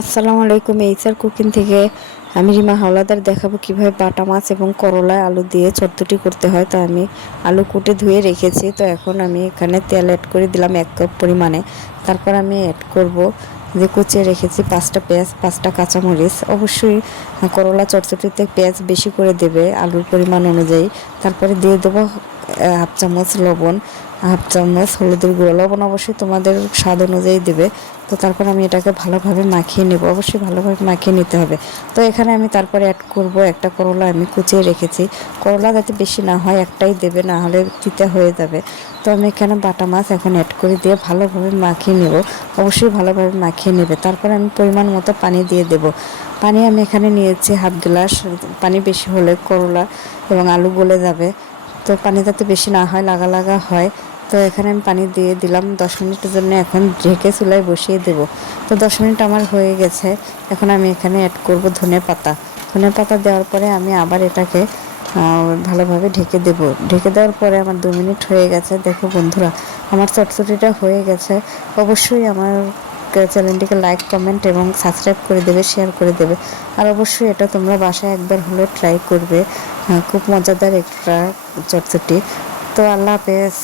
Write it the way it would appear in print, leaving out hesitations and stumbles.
আসসালামু আলাইকুম। HR cooking থেকে আমি রিমা হাওলাদার দেখাবো কিভাবে বাটা মাছ এবং করলা আলু দিয়ে চটচটি করতে হয়। তো আমি আলু কুটে ধুয়ে রেখেছি। তো এখন আমি এখানে তেল অ্যাড করে দিলাম 1 কাপ পরিমাণে। তারপর আমি অ্যাড করব যে কুচিয়ে রেখেছি 5টা পেঁয়াজ, 5টা কাঁচামরিচ। অবশ্যই করলা চটচটিতে পেঁয়াজ বেশি করে দেবে আলুর পরিমাণ অনুযায়ী। তারপরে দিয়ে দেবো হাফ চামচ লবণ, হাফ চামচ হলুদের গুঁড়ো। লবণ অবশ্যই তোমাদের স্বাদ অনুযায়ী দেবে। তো তারপর আমি এটাকে ভালোভাবে মাখিয়ে নেব, অবশ্যই ভালোভাবে মাখিয়ে নিতে হবে। তো এখানে আমি তারপরে অ্যাড করব একটা করলা আমি কুচিয়ে রেখেছি। করলা যাতে বেশি না হয় একটাই দেবে, না হলে তিতা হয়ে যাবে। তো আমি এখানে বাটা মাছ এখন অ্যাড করে দিয়ে ভালোভাবে মাখিয়ে নেব, অবশ্যই ভালোভাবে মাখিয়ে নেবে। তারপরে আমি পরিমাণ মতো পানি দিয়ে দেব। পানি আমি এখানে নিয়েছি হাফ গ্লাস। পানি বেশি হলে করলা এবং আলু গলে যাবে। তো পানি যাতে বেশি না হয়, লাগা লাগা হয়। তো এখানে আমি পানি দিয়ে দিলাম 10 মিনিটের জন্য। এখন ঢেকে চুলায় বসিয়ে দেব। তো 10 মিনিট আমার হয়ে গেছে। এখন আমি এখানে অ্যাড করব ধনেপাতা। ধনেপাতা দেওয়ার পরে আমি আবার এটাকে ভালোভাবে ঢেকে দেব। ঢেকে দেওয়ার পরে আমার 2 মিনিট হয়ে গেছে। দেখো বন্ধুরা, আমার চটচটিটা হয়ে গেছে। অবশ্যই আমার চ্যানেলটিকে লাইক, কমেন্ট এবং সাবস্ক্রাইব করে দেবে, শেয়ার করে দেবে। আর অবশ্যই এটা তোমরা বাসায় একবার হলেও ট্রাই করবে। খুব মজাদার একটা চটচটি। তো আল্লাহ হাফেজ।